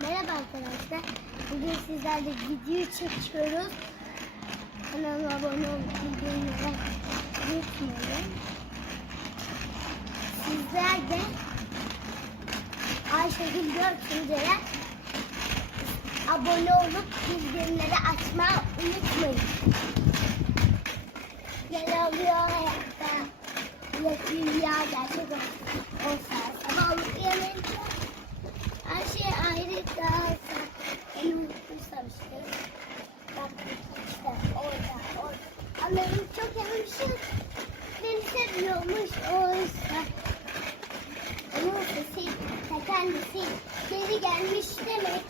Merhaba arkadaşlar. Bugün sizlerle video çekiyoruz. Kanalıma abone olup bildirimleri unutmayın. Sizler de Ayşegül Gökçen'e abone olup bildirimleri açmayı unutmayın. Gel oluyor hayatta. Yakın ya gerçek olsa sabahlık uyanınca her şey ayrı kalsa en işte. Bak işte orada orada. Anlarım çok yanmışım. Beni seviyormuş oysa. Onun sesi ta kendisi geri gelmiş demek.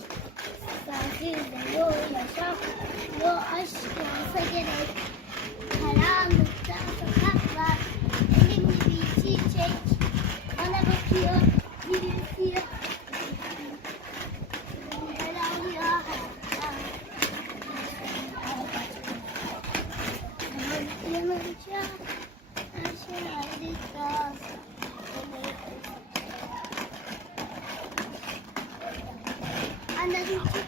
Sensiz de yol yaşam, yol aşk olsa gerek. Karanlıkta sokaklar, elimde bir çiçek. Bana bakıyor, gülümsüyor. Güzel alıyor hayatta. Yanınca her şey harika. Anladım çok.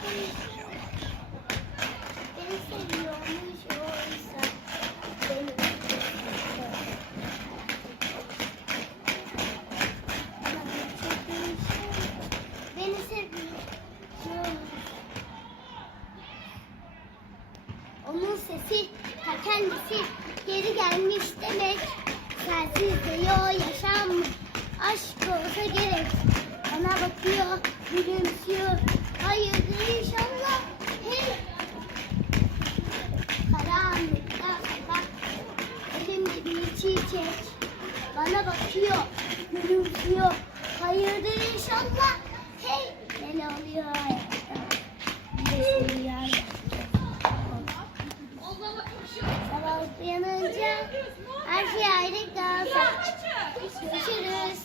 Beni seviyormuş oysa. Onun sesi ta kendisi geri gelmiş demek. Sensiz de yol yaşam aşk olsa gerek. Bana bakıyor, gülümsüyor. Hayırdır inşallah. Hey. Karanlıkta bak. Elimde bir çiçek. Bana bakıyor, gülümsüyor. Hayırdır inşallah. Hey. Ne oluyor hayatta? Bir şey yani. Sabah uyanınca her şey ayrı kalsa. Görüşürüz.